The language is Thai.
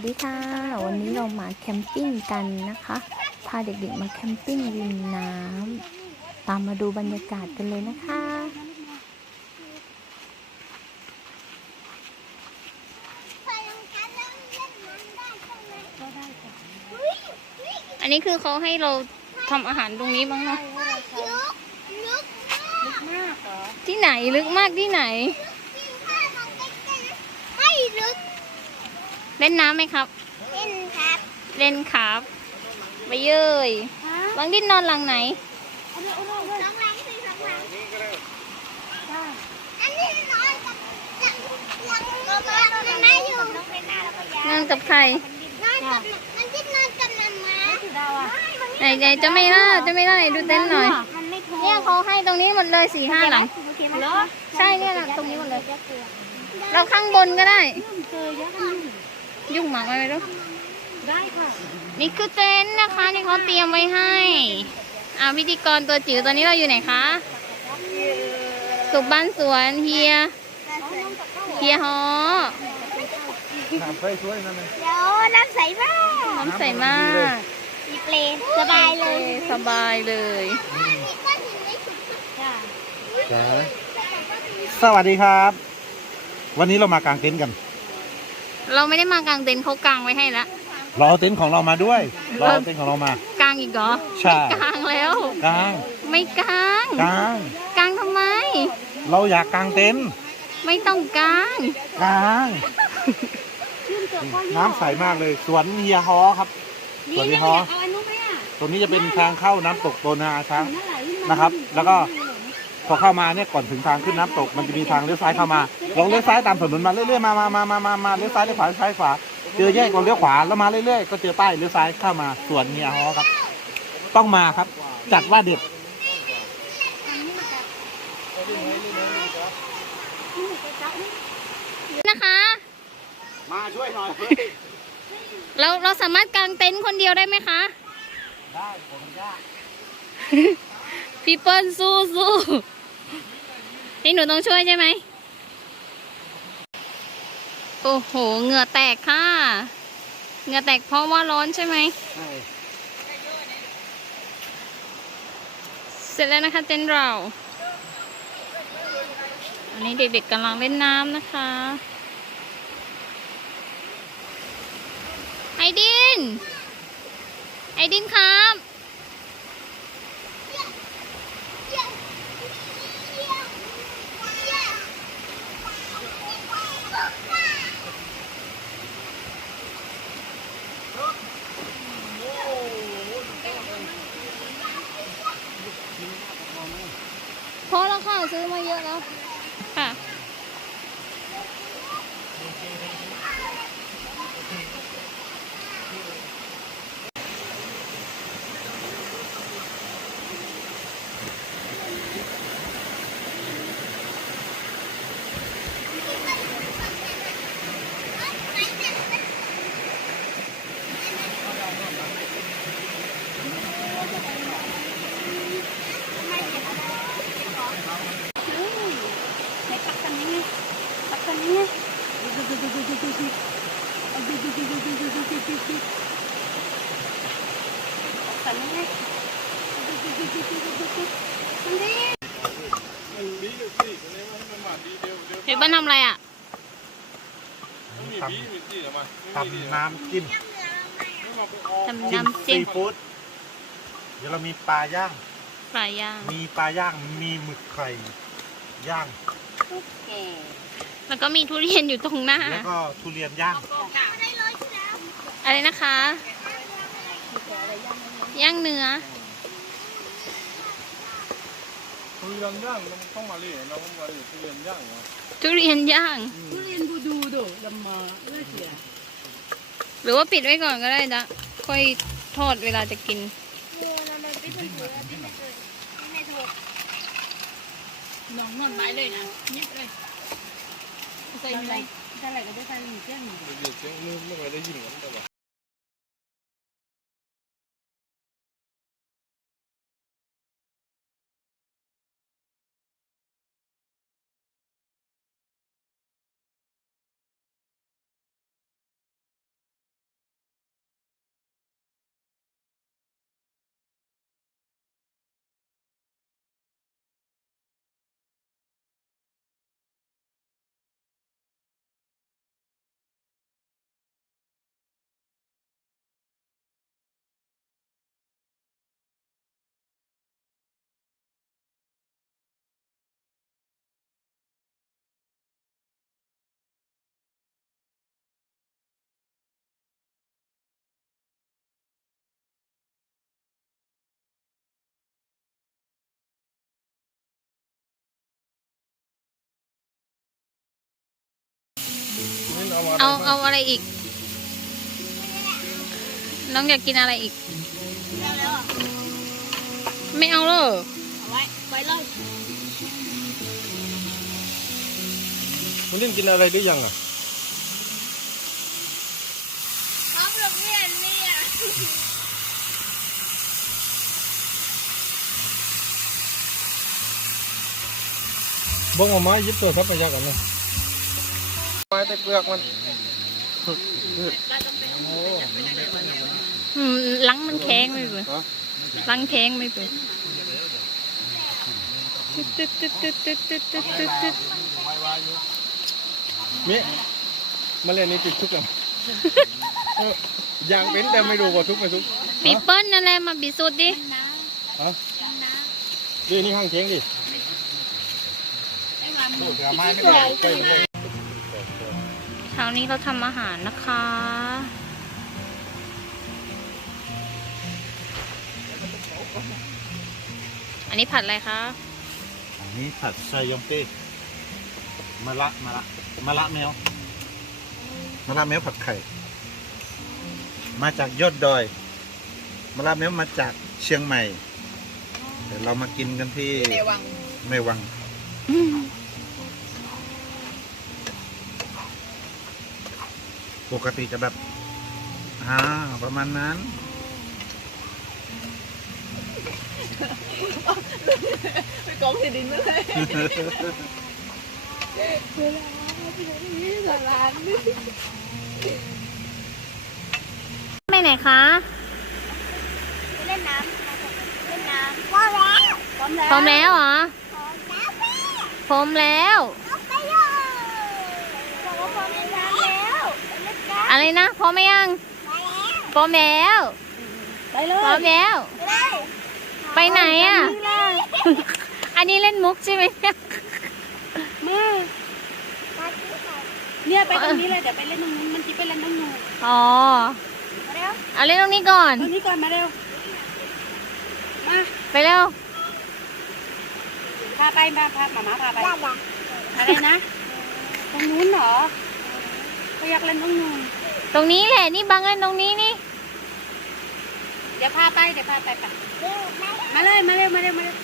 วัสดีค่ะ วันนี้เรามาแคมปิ้งกันนะคะ พาเด็กๆมาแคมปิ้งริมน้ำตามมาดูบรรยากาศกันเลยนะคะ อันนี้คือเขาให้เราทำอาหารตรงนี้บ้างเนาะที่ไหนลึกมากที่ไหน ให้ลึก เล่นน้ำไหมครับ เล่นครับ เล่นครับ ไปเย้ยบางดินนอนหลังไหนสองหลังสี่สองหลังอันนี้นอนกับหลังหลังก็มามันไม่อยู่น้องเป็นหน้าแล้วก็ยานอนกับใคร นอนกับมันที่นอนกับน้ำม้าไหนไหนจะไม่ล่าจะไม่ล่าไหนดูเต็นท์หน่อยมันไม่พอเนี่ยเขาให้ตรงนี้หมดเลยสี่ห้าหลังโอเคไหมใช่เนี่ยนะตรงนี้หมดเลย เราข้างบนก็ได้เจอเยอะกันยุ่งหมากไหมไม่รู้ได้ค่ะ นี่คือเต็นท์นะคะที่เขาเตรียมไว้ให้อ่าพิธีกรตัวจิ๋วตอนนี้เราอยู่ไหนคะ สุขบ้านสวนเฮีย เฮียฮอน้ำใสสวยนั่นเลยเดี๋ยวน้ำใสมากน้ำใสมากมีเปลสบายเลย สบายเลยมีก้อนหินในถุงจ้าจ้าสวัสดีครับ วันนี้เรามากางเต็นท์กัน เราไม่ได้มากางเต็นท์เขากางไว้ให้ละเราเอาเต็นท์ของเรามาด้วย เราเอาเต็นท์ของเรามา กางอีกเหรอใช่ ไม่กางแล้ว กางไม่กางกาง กางทำไม เราอยากกางเต็นท์ไม่ต้องกางกางน้ำใสมากเลยสวนเฮียฮอครับ สวนเฮียฮอตรงนี้จะเป็นทางเข้าน้ำตกโตนาช้างนะครับแล้วก็ พอเข้ามาเนี่ยก่อนถึงทางขึ้นน้ำตกมันจะมีทางเลี้ยวซ้ายเข้ามา ลองเลี้ยวซ้ายตามถนนมาเรื่อยๆมามามามามามาเลี้ยวซ้ายเลี้ยวขวาเลี้ยวซ้ายขวา เจอแยกลองเลี้ยวขวาแล้วมาเรื่อยๆก็เจอป้ายเลี้ยวซ้ายเข้ามาสวนเฮียฮอครับ ต้องมาครับ จัดว่าเด็ดนะคะ มาช่วยหน่อยเราเราสามารถกางเต็นท์คนเดียวได้ไหมคะ ได้ผมยากพี่เปิ้ลสู้สู้นี่หนูต้องช่วยใช่ไหม โอ้โห เหงื่อแตกค่ะ เหงื่อแตกเพราะว่าร้อนใช่ไหมเสร็จแล้วนะคะเจนเรา อันนี้เด็กๆกำลังเล่นน้ำนะคะ ไอดิน ไอดินครับ พอแล้วค่ะ ซื้อมาเยอะแล้ว ค่ะ ไหนปักกันยังไงปักกันยังไงปักกันยังไง พี่เปิ้ลทำอะไรอะทำทำน้ำจิ้มทำจิ้มน้ำจิ้ซีมฟู้ดเดี๋ยวเรามีปลาย่าง ปลาย่าง มีปลาย่าง มีหมึกไข่ย่าง แล้วก็มีทุเรียนอยู่ตรงหน้า แล้วก็ทุเรียนย่างอะไรนะคะ ย่างเนื้อ ทุเรียนย่างเราต้องมาเลยเราต้องมาเลยทุเรียนย่างเหรอทุเรียนย่าง Tulen bududo lamma ökiä. หรือว่าปิดไว้ก่อนก็ได้นะค่อยทอดเวลาจะกิน น้องนอนไม้เลยนะเงียบเลย ใส่อะไรใส่อะไรก็ได้ใส่หนึ่งเส้นเดี๋ยวเสียงมือไม่ค่อยได้ยินกันแต่ว่า เอาอะไรอีก น้องอยากกินอะไรอีก ไม่เอาเลยเอาไว้ไว้เลยคุณเล่นกินอะไรหรือยังอะพร้อมโรงเรียนเนี่ยบ้องออกมายิบ แต่เปลือกมันอืมลังมันแข็งไม่เปื่ฮะลังแข็งไม่เปื่ตึ๊ดตึ๊ดตึ๊ดตึ๊ดตึ๊ดตึ๊ดตึ๊ดตึ๊ดตึ๊ดมิมาเล่นนี่จุดทุกอย่างเออยางเป็นแต่ไม่รู้ว่าทุกไม่ทุกปีเปิ้ลนั่นแหละมาบิสูดดิฮะดีนี่ห้างเทียงดิเช้านี้เราทำอาหารนะคะ อันนี้ผัดอะไรคะ อันนี้ผัดไซยองเต้มะละมะละมะละแมวมะละแมวผัดไข่ มาจากยอดดอยมะละแมวมาจากเชียงใหม่เดี๋ยวเรามากินกันที่ในวังในวัง ปกติจะแบบอ่าประมาณนั้น ไปกองที่ดินมาเลยไปไหนคะเล่นน้ำเล่นน้ำพร้อมแล้วพร้อมแล้วพร้อมแล้วเหรอพร้อมแล้ว ไปเลยบอกว่าพร้อมเล่นน้ำแล้วเล่นน้ อะไรนะพร้อมไหมยังพร้อมแล้วไปเลพร้อมยแล้วำเลยไปไหนอะ อันนี้เล่นมุกใช่ไหมมามาที่ไหนเนี่ยไปตรงนี้เลยเดี๋ยวไปเล่นตรงนู้นมันคิดไปเล่นตรงนู้นอ๋อมาเร็วเอาเล่นตรงนี้ก่อน ตรงนี้ก่อนมาเร็วมาไปเร็วพาไปมาพาหมาม้าพาไปได้จ้ะอะไรนะตรงนู้นเหรอเขาอยากเล่นตรงนู้น ตรงนี้แหละนี่บังเล่นตรงนี้นี่ เดี๋ยวพาไปเดี๋ยวพาไปไปเร็วไปมาเลยมาเร็วมาเร็วมาเร็ว